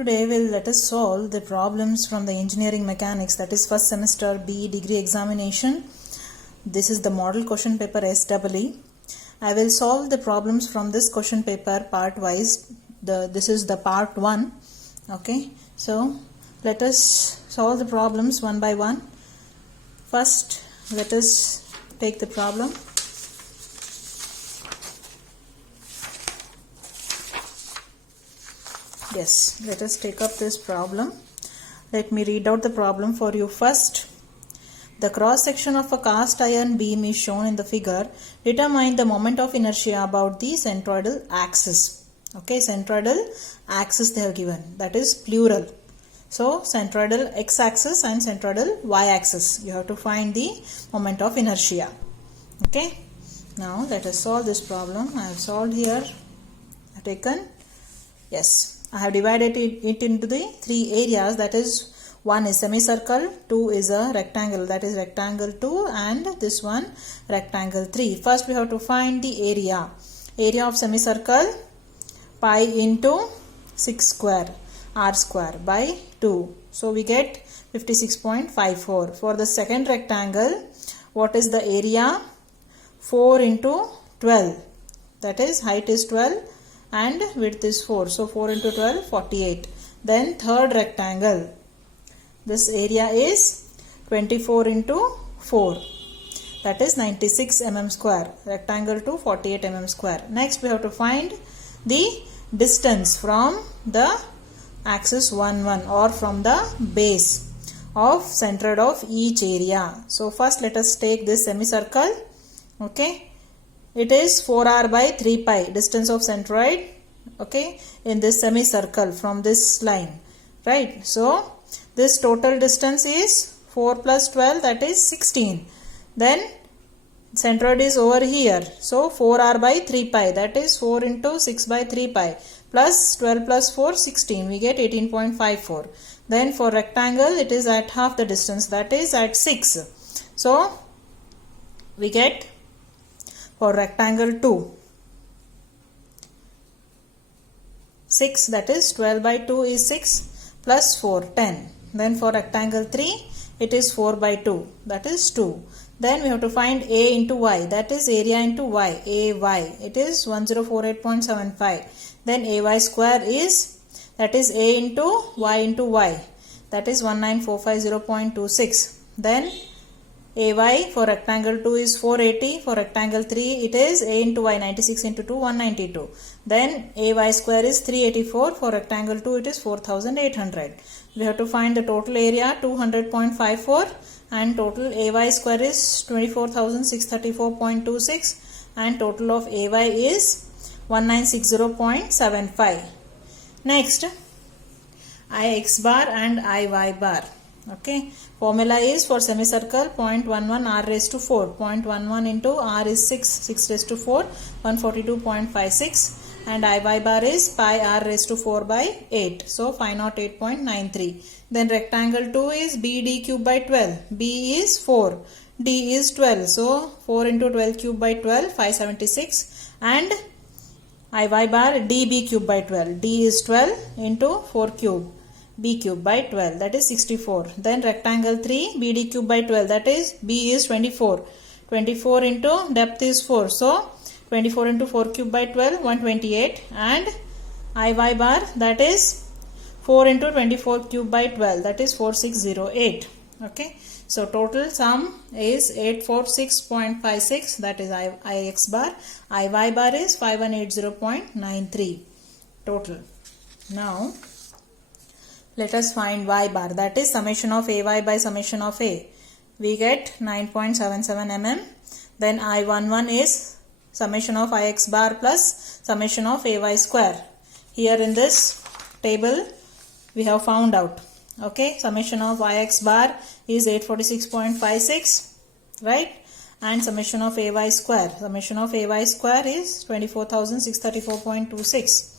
Today let us solve the problems from the engineering mechanics, that is first semester BE degree examination. This is the model question paper SEE. I will solve the problems from this question paper part wise. This is the part 1. Okay, so let us solve the problems one by one. First, let us take the problem. Yes, let us take up this problem. Let me read out the problem for you first. The cross section of a cast iron beam is shown in the figure. Determine the moment of inertia about the centroidal axis. Okay, centroidal axis they have given, that is plural. So centroidal x-axis and centroidal y-axis. You have to find the moment of inertia. Okay, now let us solve this problem. I have solved here. I have taken, yes, I have divided it into the three areas, that is, one is semicircle, two is a rectangle, that is rectangle 2, and this one rectangle 3. First we have to find the area. Area of semicircle, pi into 6 square r square by 2. So we get 56.54. For the second rectangle, what is the area? 4 into 12. That is, height is 12 and width is 4. So 4 into 12, 48. Then third rectangle, this area is 24 into 4. That is 96 mm square. Rectangle to 48 mm square. Next we have to find the distance from the axis 1, 1 or from the base of centroid of each area. So first let us take this semicircle. Okay. It is 4r by 3 pi distance of centroid, okay, in this semicircle from this line, right? So this total distance is 4 plus 12, that is 16. Then centroid is over here, so 4r by 3 pi, that is 4 into 6 by 3 pi plus 12 plus 4, 16. We get 18.54. Then for rectangle it is at half the distance, that is at 6. So we get for rectangle 2 6, that is 12 by 2 is 6 plus 4, 10. Then for rectangle 3 it is 4 by 2, that is 2. Then we have to find A into Y, that is area into Y, AY, it is 1048.75. Then AY square is, that is A into Y, that is 19450.26. Then AY for rectangle 2 is 480, for rectangle 3 it is A into Y, 96 into 2, 192. Then AY square is 384, for rectangle 2 it is 4800. We have to find the total area 200.54 and total AY square is 24,634.26 and total of AY is 1960.75. Next, IX bar and IY bar. Okay, formula is for semicircle 0.11 r raised to 4, 0.11 into r is 6 raised to 4, 142.56, and IY bar is pi r raised to 4 by 8, so 508.93. Then rectangle 2 is BD cube by 12, B is 4, D is 12, so 4 into 12 cube by 12, 576, and IY bar DB cube by 12, D is 12 into 4 cube, B cube by 12, that is 64. Then rectangle 3, BD cube by 12, that is B is 24. 24 into depth is 4. So 24 into 4 cube by 12, 128. And IY bar, that is 4 into 24 cube by 12, that is 4608. Okay. So total sum is 846.56, that is IX bar. IY bar is 5180.93 total. Now let us find Y bar, that is summation of AY by summation of A. We get 9.77 mm. Then I11 is summation of IX bar plus summation of AY square. Here in this table we have found out. Okay, summation of IX bar is 846.56, right? And summation of AY square. Summation of AY square is 24,634.26.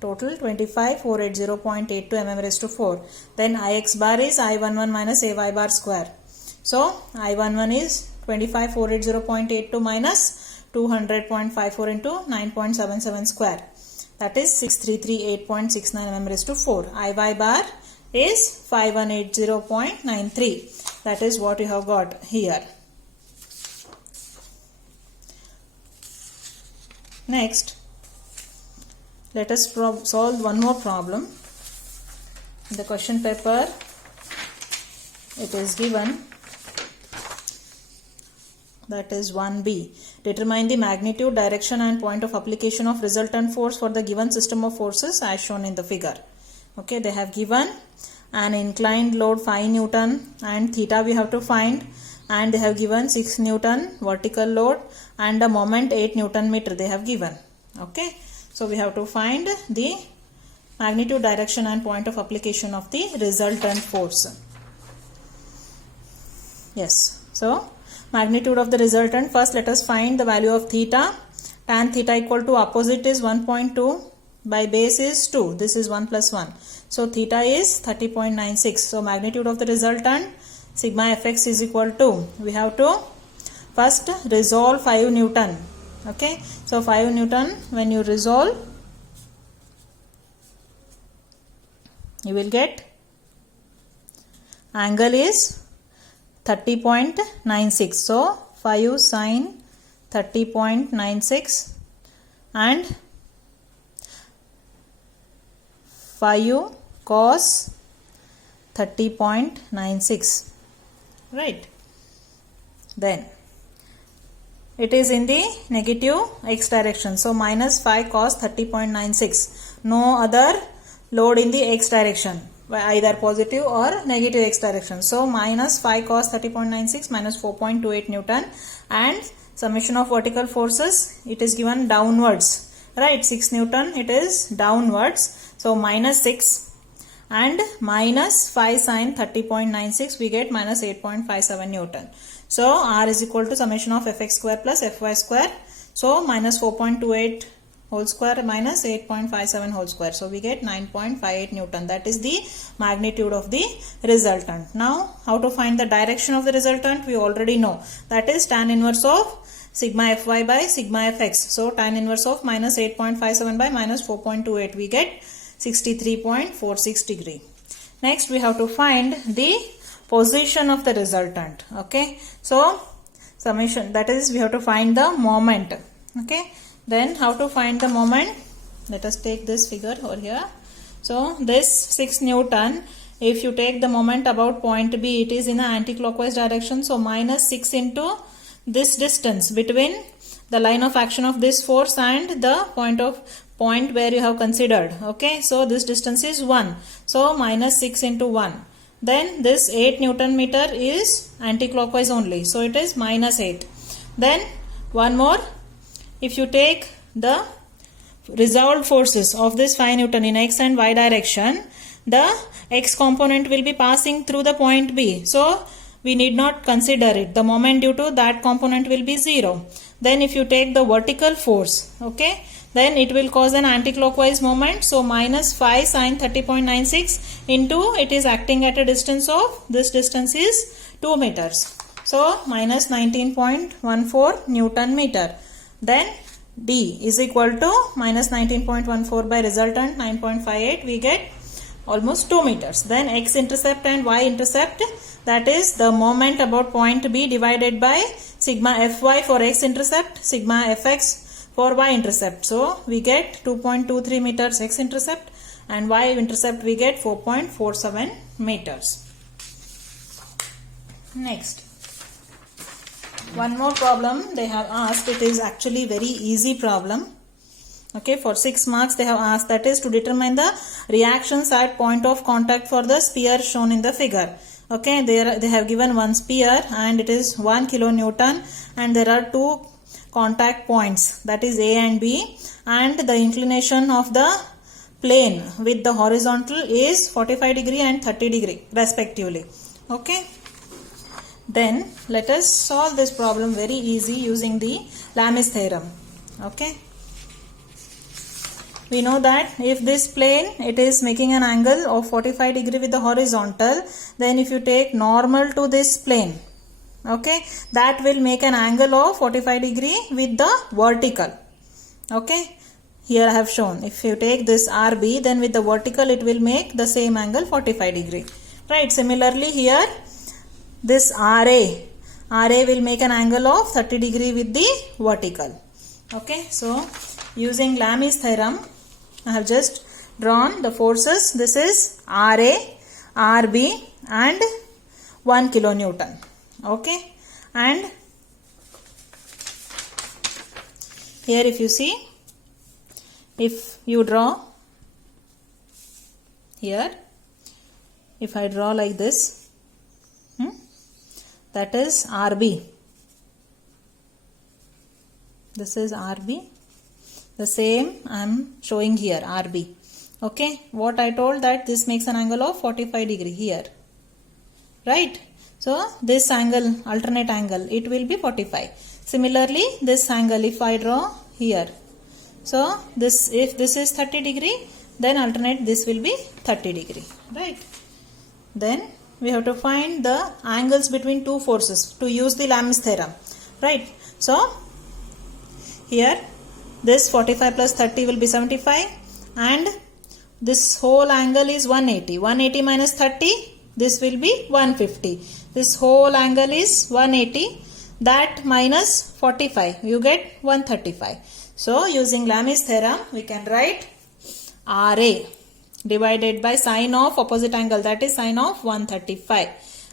Total 25,480.82 mm raised to 4. Then IX bar is I11 minus AY bar square. So I11 is 25,480.82 minus 200.54 into 9.77 square. that is 6338.69 mm raised to 4. Iy bar is 5180.93. that is what you have got here. Next, let us solve one more problem. In the question paper it is given, that is 1b. Determine the magnitude, direction and point of application of resultant force for the given system of forces as shown in the figure. Okay, they have given an inclined load 5 Newton and theta we have to find, and they have given 6 Newton vertical load and a moment 8 Newton meter they have given. Okay, so we have to find the magnitude, direction and point of application of the resultant force. Yes, so magnitude of the resultant, first let us find the value of theta. Tan theta equal to opposite is 1.2 by base is 2, this is 1 plus 1, so theta is 30.96. so magnitude of the resultant sigma fx is equal to, we have to first resolve 5 Newton. Okay, so 5 Newton when you resolve, you will get angle is 30.96. so 5 sin 30.96 and 5 cos 30.96, right? Then it is in the negative x direction, so minus 5 cos 30.96. no other load in the x direction, either positive or negative x direction, so minus 5 cos 30.96 minus 4.28 Newton, and summation of vertical forces it is given downwards, right? 6 Newton it is downwards, so minus 6 and minus 5 sin 30.96 we get minus 8.57 Newton. So R is equal to summation of fx square plus fy square, so minus 4.28 whole square minus 8.57 whole square, so we get 9.58 Newton. That is the magnitude of the resultant. Now how to find the direction of the resultant, we already know, that is tan inverse of sigma fy by sigma fx. So tan inverse of minus 8.57 by minus 4.28 we get 63.46 degree. Next we have to find the position of the resultant. Okay, so summation, that is we have to find the moment. Okay, then how to find the moment, let us take this figure over here. So this 6 Newton, if you take the moment about point B, it is in the anti-clockwise direction, so minus 6 into this distance between the line of action of this force and the point where you have considered. Okay, so this distance is 1, so minus 6 into 1. Then this 8 Newton meter is anti-clockwise only, so it is minus 8. Then one more, if you take the resolved forces of this 5 Newton in x and y direction, the x component will be passing through the point B, so we need not consider it. The moment due to that component will be 0. Then if you take the vertical force, okay, then it will cause an anti-clockwise moment, so minus 5 sin 30.96 into, it is acting at a distance of, this distance is 2 meters, so minus 19.14 Newton meter. Then D is equal to minus 19.14 by resultant 9.58, we get almost 2 meters. Then x intercept and y intercept, that is the moment about point B divided by sigma fy for x intercept, sigma fx for y intercept. So we get 2.23 meters x intercept and y intercept we get 4.47 meters. Next, one more problem they have asked. It is actually very easy problem. Okay, for 6 marks they have asked, that is to determine the reactions at point of contact for the sphere shown in the figure. Okay, they have given one sphere and it is 1 kilonewton and there are 2 contact points, that is A and B, and the inclination of the plane with the horizontal is 45 degree and 30 degree respectively. Okay, then let us solve this problem very easy using the Lamis theorem. Okay, we know that if this plane, it is making an angle of 45 degree with the horizontal, then if you take normal to this plane, okay, that will make an angle of 45 degree with the vertical. Okay, here I have shown. If you take this RB, then with the vertical it will make the same angle 45 degree. Right. Similarly here, this RA will make an angle of 30 degree with the vertical. Okay. So using Lami's theorem, I have just drawn the forces. This is RA, RB and 1 kilonewton. Okay. And here if you see, if you draw here, if I draw like this, that is RB. This is RB. The same I am showing here, RB. Okay. What I told that this makes an angle of 45 degree here. Right. So this angle, alternate angle, it will be 45. Similarly, this angle if I draw here. So this, if this is 30 degree, then alternate this will be 30 degree. Right. Then we have to find the angles between two forces to use the Lami's theorem. Right. So here this 45 plus 30 will be 75 and this whole angle is 180. 180 minus 30, this will be 150. This whole angle is 180. That minus 45, you get 135. So using Lami's theorem, we can write RA divided by sine of opposite angle, that is sine of 135,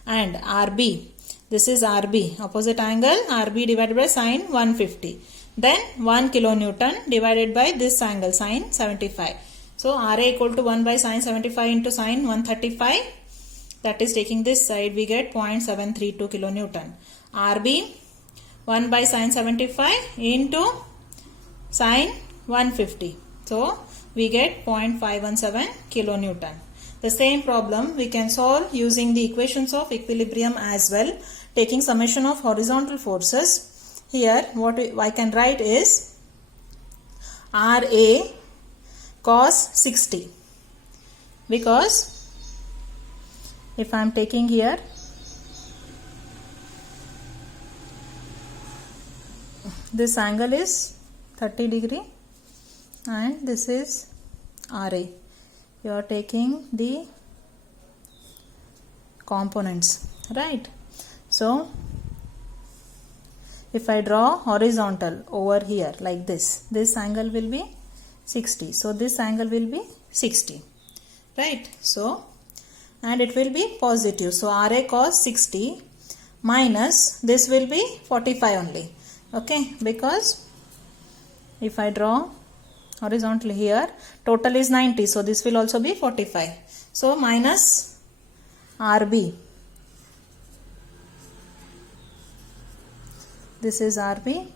and RB, this is RB, opposite angle, RB divided by sine 150. Then 1 kilonewton divided by this angle, sine 75. So RA equal to 1 by sine 75 into sine 135. That is taking this side, we get 0.732 kilonewton. RB 1 by sine 75 into sine 150. So we get 0.517 kilonewton. The same problem we can solve using the equations of equilibrium as well, taking summation of horizontal forces. Here what I can write is RA cos 60, because if I am taking here this angle is 30 degree and this is RA. You are taking the components, right? So if I draw horizontal over here like this angle will be 60. So this angle will be 60, right? So, and it will be positive. So RA cos 60 minus this will be 45 only. Okay, because if I draw horizontal here, total is 90. So this will also be 45. So minus RB. This is RB,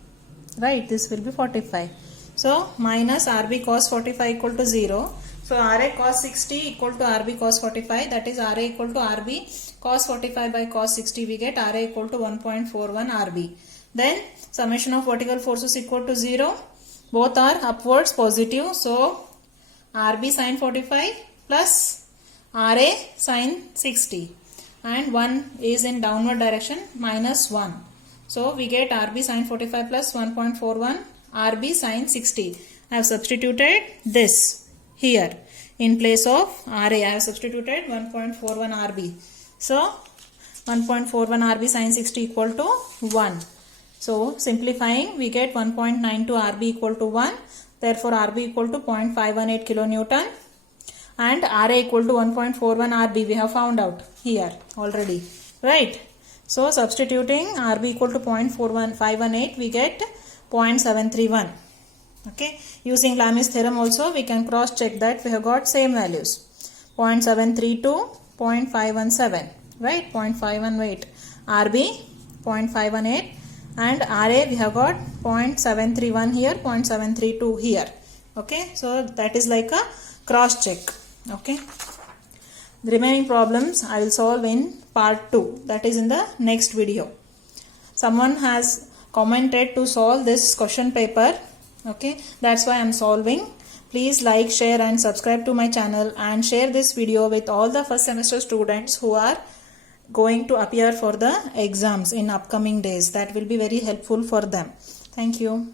right? This will be 45. So minus RB cos 45 equal to 0. So RA cos 60 equal to RB cos 45. That is RA equal to RB cos 45 by cos 60. We get RA equal to 1.41 RB. Then summation of vertical forces equal to 0. Both are upwards positive. So RB sin 45 plus RA sin 60. And 1 is in downward direction, minus 1. So we get RB sin 45 plus 1.41 RB sin 60. I have substituted this here in place of RA. I have substituted 1.41 RB. So 1.41 RB sin 60 equal to 1. So simplifying, we get 1.92 RB equal to 1. Therefore RB equal to 0.518 kilonewton and RA equal to 1.41 RB we have found out here already, right? So substituting RB equal to 0.518 we get 0.731. Okay, using Lami's theorem also we can cross check that we have got same values, 0.732, 0.517, right? 0.518 RB, 0.518, and RA we have got 0.731 here, 0.732 here. Okay, so that is like a cross check. Okay, the remaining problems I will solve in part 2, that is in the next video. Someone has commented to solve this question paper. Okay, that's why I am solving. Please like, share and subscribe to my channel and share this video with all the first semester students who are going to appear for the exams in upcoming days. That will be very helpful for them. Thank you.